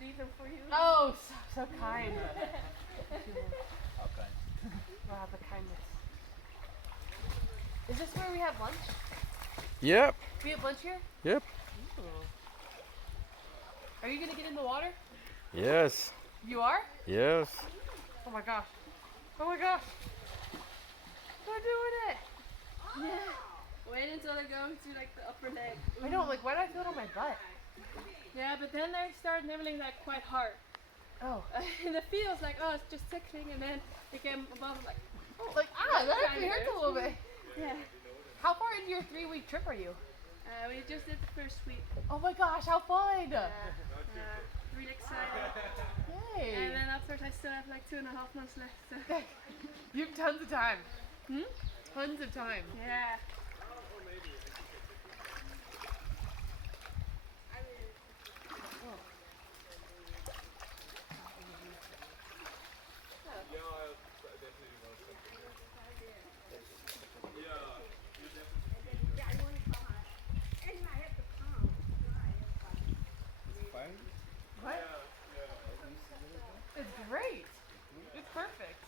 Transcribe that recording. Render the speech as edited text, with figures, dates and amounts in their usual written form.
leave them for you. Oh, so kind. Okay. Wow, the kindness. Is this where we have lunch? Yep. We have lunch here? Yep. Ooh. Are you gonna get in the water? Yes. You are? Yes. Oh my gosh. Oh my gosh. We're doing it. Yeah. Wait until they go to like the upper leg. I know, like, why do I feel it on my butt? Yeah, but then they start nibbling like quite hard. Oh. And it feels like, oh, it's just tickling, and then they get above like, Oh, like, that actually hurts a little bit. yeah. How far into your 3-week trip are you? We just did the first week. Oh my gosh, how fun! Really excited. Yay! And then afterwards I still have like 2.5 months left. So. You have tons of time. Tons of time. Yeah. What? It's great. It's perfect.